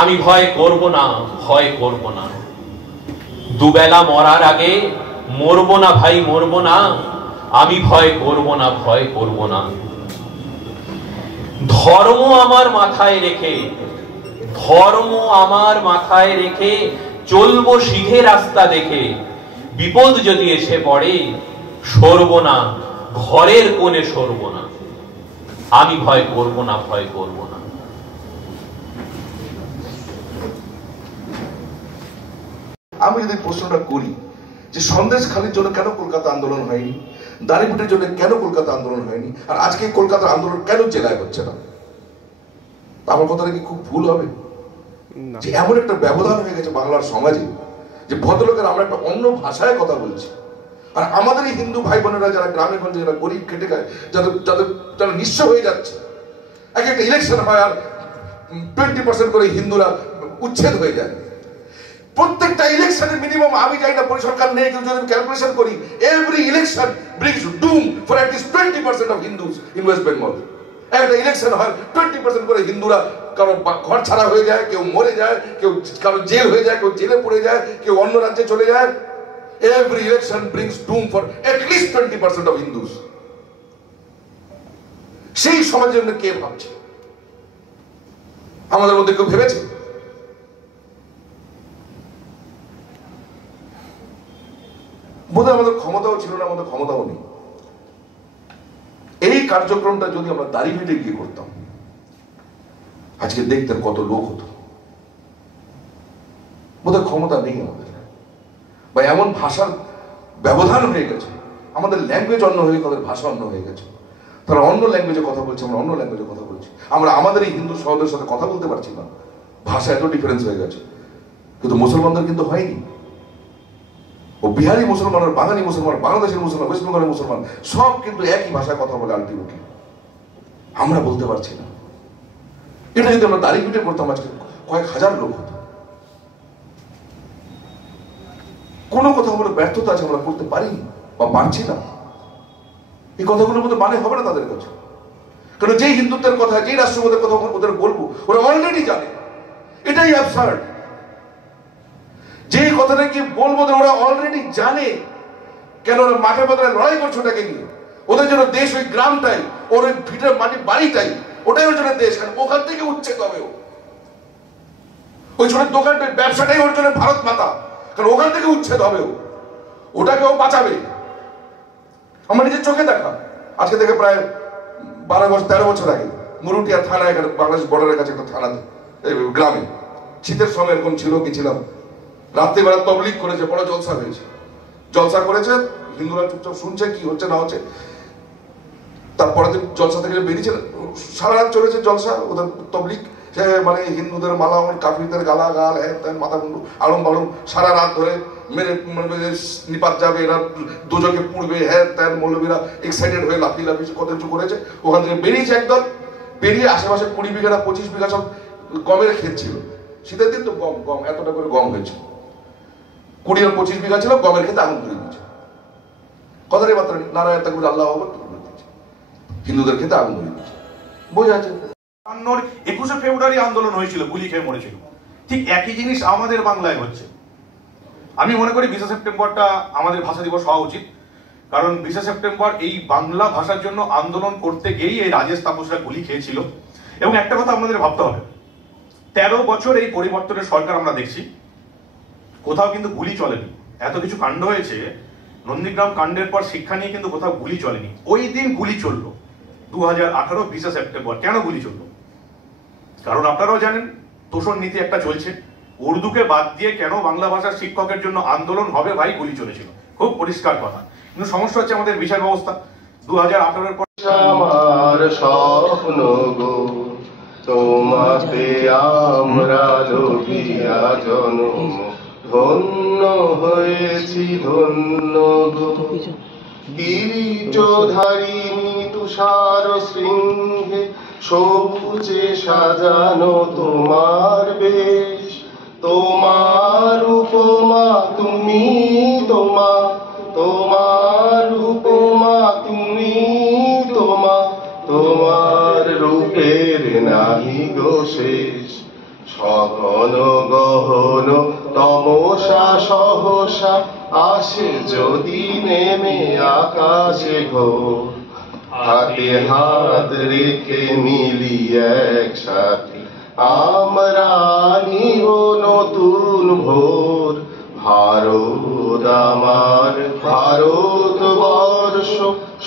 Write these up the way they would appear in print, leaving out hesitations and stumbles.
আমি ভয় করব না, ভয় করব না। দুবেলা মরার আগে মরব না ভাই, মরব না। আমি ভয় করব না, ভয় করব না। ধর্ম আমার মাথায় রেখে, ধর্ম আমার মাথায় রেখে চলবো সিধে রাস্তা দেখে। বিপদ যদি এসে পড়ে সরব না, ঘরের কোণে সরব না। আমি ভয় করব না, ভয় করব না। আমি যদি প্রশ্নটা করি যে সন্দেশখালির জন্য কেন কলকাতা আন্দোলন হয়নি, দাঁড়িপুটের জন্য কেন কলকাতা আন্দোলন হয়নি, আর আজকে কলকাতার আন্দোলন কেন জেলায় হচ্ছে না, আমার কথাটা কি খুব ভুল হবে? যে এমন একটা ব্যবধান হয়ে গেছে বাংলার সমাজে যে ভদ্রলোকের আমরা একটা অন্য ভাষায় কথা বলছি, আর আমাদের এই হিন্দু ভাই বোনেরা যারা গ্রামে গঞ্জে যারা গরিব খেটে খায়, যারা নিঃস্ব হয়ে যাচ্ছে, এক একটা ইলেকশন হয় আর 20% করে হিন্দুরা উচ্ছেদ হয়ে যায়। প্রত্যেকটা ইলেকশনের মিনিমাম, আমি জানি না পরিসংখ্যান নেই, কিন্তু যদি ক্যালকুলেশন করি, every election brings doom for at least 20% of Hindus in West Bengal. একটা ইলেকশন হয় 20% করে হিন্দুরা কারো ঘর ছাড়া হয়ে যায়, কেউ মরে যায়, কেউ কারো জেল হয়ে যায়, কেউ জেলে পড়ে যায়, কেউ অন্য রাজ্যে চলে যায়। Every election brings doom for at least 20% of Hindus. সেই সমাজের জন্য কে ভাবছে? আমাদের মধ্যে কেউ ভেবেছে? বোধহয় আমাদের ক্ষমতাও ছিল না, আমাদের ক্ষমতাও নেই। এই কার্যক্রমটা যদি আমরা দাঁড়িয়ে গিয়ে করতাম, আজকে দেখতেন কত লোক হতো। বোধহয় ক্ষমতা নেই আমাদের, বা এমন ভাষার ব্যবধান হয়ে গেছে, আমাদের ল্যাঙ্গুয়েজ অন্য হয়ে, তাদের ভাষা অন্য হয়ে গেছে। তারা অন্য ল্যাঙ্গুয়েজে কথা বলছে, আমরা অন্য ল্যাঙ্গুয়েজে কথা বলছি। আমরা আমাদের এই হিন্দু সহোদরের সাথে কথা বলতে পারছি না, ভাষা এত ডিফারেন্স হয়ে গেছে। কিন্তু মুসলমানদের কিন্তু হয়নি। ও বিহারি মুসলমান, আর বাঙালি মুসলমান, বাংলাদেশের মুসলমান, ওয়েস্ট বেঙ্গলের মুসলমান, সব কিন্তু একই ভাষায় কথা বলে আলটিমেটলি। আমরা বলতে পারছি না। এটা যদি আমরা দাঁড়িয়ে পিটে করতাম, আজকে কয়েক হাজার লোক হতো। কোনো কথা বলে ব্যর্থতা আছে, আমরা করতে পারিনি বা পারছি না। এই কথাগুলোর মধ্যে মানে হবে না তাদের কাছে। কারণ যেই হিন্দুত্বের কথা, যেই রাষ্ট্রবাদের কথা ওদের বলবো, ওরা অলরেডি জানে। এটাই অ্যাবসার্ড। যে কথাটা কি বলবো ওরা অলরেডি জানে। কেন ওরা মাঠে মাঠে লড়াই করছে ওটাকে নিয়ে। ওদের জন্য দেশ ওই গ্রামটাই, ওর ওই ভিটের মাটি বাড়িটাই, ওটাই ওর জন্য দেশ। কারণ ওখান থেকে উচ্ছেদ হবে। ওই ছোট দোকানটার ব্যবসাটাই ওর জন্য ভারত মাতা, কারণ ওখান থেকে উচ্ছেদ হবে। ওটাকে ও বাঁচাবে। আমার নিজের চোখে দেখা, আজকে থেকে প্রায় 13 বছর আগে মুরুটিয়া থানা, এখানে বাংলাদেশ বর্ডারের কাছে একটা থানা, গ্রামে শীতের সময় এরকম ছিল, গেছিলাম। রাত্রিবেলা তবলিগ করেছে, বড় জলসা হয়েছে। জলসা করেছে, হিন্দুরা চুপচাপ শুনছে কি হচ্ছে না হচ্ছে। তারপরে দিন জলসা থেকে বেরিয়েছে, সারা রাত চলেছে জলসা, ওদের তবলিগ। সে মানে হিন্দুদের মালামল, কাফিরদের গালাগাল, হ্যাঁ ত্যান, মাথা মুন্ডু আড়ম বাড়ম, সারা রাত ধরে মেরে নিপাত যাবে, এরা দুজকে পুড়বে, হ্যাঁ ত্যান। মৌলবীরা এক্সাইটেড হয়ে লাফিয়ে লাফিয়ে কত কিছু করেছে। ওখান থেকে বেরিয়েছে একদল, বেরিয়ে আশেপাশে 20 বিঘা 25 বিঘা সব গমের ক্ষেত ছিল। শীতের দিন তো গম গম এতটা করে গম হয়েছে, 20 আর 25 বিঘা ছিল, গমের ক্ষেতে আগুন ধরে দিয়েছে। কথারই মাত্রা নেই, নারায়ণ তাকবীর আল্লাহু আকবার, হিন্দুদের ক্ষেতে আগুন ধরে দিয়েছে। বোঝা যাচ্ছে 21শে ফেব্রুয়ারি আন্দোলন হয়েছিল, গুলি খেয়ে মরেছিল। ঠিক একই জিনিস আমাদের বাংলায় হচ্ছে। আমি মনে করি 20শে সেপ্টেম্বরটা আমাদের ভাষা দিবস হওয়া উচিত। কারণ 20শে সেপ্টেম্বর এই বাংলা ভাষার জন্য আন্দোলন করতে গিয়েই এই রাজেশ তাপসরা গুলি খেয়েছিল। এবং একটা কথা আমাদের ভাবতে হবে, 13 বছর এই পরিবর্তনের সরকার আমরা দেখছি, কোথাও কিন্তু গুলি চলেনি। এত কিছু কাণ্ড হয়েছে, নন্দীগ্রাম কাণ্ডের পর শিক্ষা নিয়ে কিন্তু কোথাও গুলি চলেনি। ওই দিন গুলি চললো 2018 20শে সেপ্টেম্বর। কেন গুলি চললো? কারণ আপনারাও জানেন তোষণ নীতি একটা চলছে। উর্দুকে বাদ দিয়ে কেন বাংলা ভাষার শিক্ষকের জন্য আন্দোলন হবে ভাই, গুলি চলেছিল, খুব পরিষ্কার কথা। কিন্তু সমস্যা হচ্ছে আমাদের বিচার ব্যবস্থা। 2018-এর পর আমার স্বপ্ন গো, তোমাতে আমরা লোভিয়া জনম, ধন্য হয়েছি ধন্য গো। কিরীটধারিণী তুষার শৃঙ্গে, সবুজে সাজানো তোমার বেশ। তোমার উপমা তুমি, তোমার উপমা তুমি, তোমার রূপের নাহি গো শেষ। সঘন গহন তমসা সহসা আসে যদি নেমে আকাশে ঘোর, হাতে হাত রেখে মিলি একসাথে আমরা নিব নতুন ভোর। ভারত আমার ভারতবর্ষ,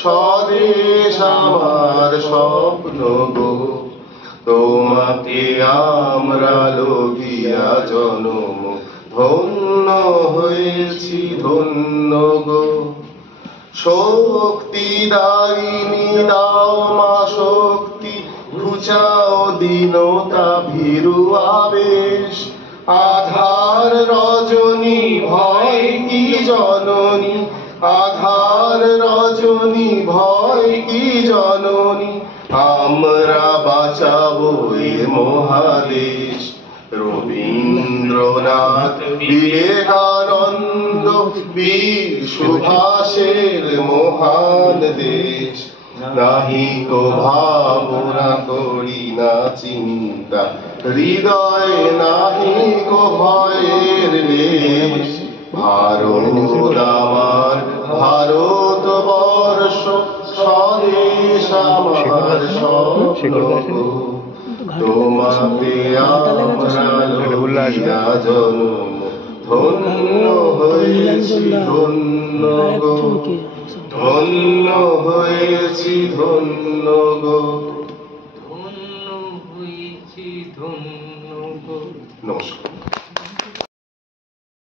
স্বদেশ আমার স্বপ্ন গো, তোমাকে আমরা লোভিয়া জনম ধন্য হয়েছি ধন্য গো। শক্তি দায়িনী দাও মা শক্তি, ঘুচাও দীনতা ভীরু আবেশ, আধার রজনী ভয় কি জননী, আধার রজনী ভয় কি জননী, আমরা বাঁচাবো এ মহাদেশ। রবীন্দ্রনাথ বিবেকানন্দ বীর সুভাষের মহান দেশ, নাহি কো ভাবনা করি না চিন্তা, হৃদয়ে নাহি কো ভয়ের লেশ। ভারত আমার ভারতবর্ষ, স্বদেশ আমার স্বপ্ন গো, তোমাকে আমরা লোভিয়া জনম ধন্য হয়েছি ধন্য গো, ধন্য হয়েছি ধন্য গো, ধন্য হয়েছি ধন্য গো। নমস্কার।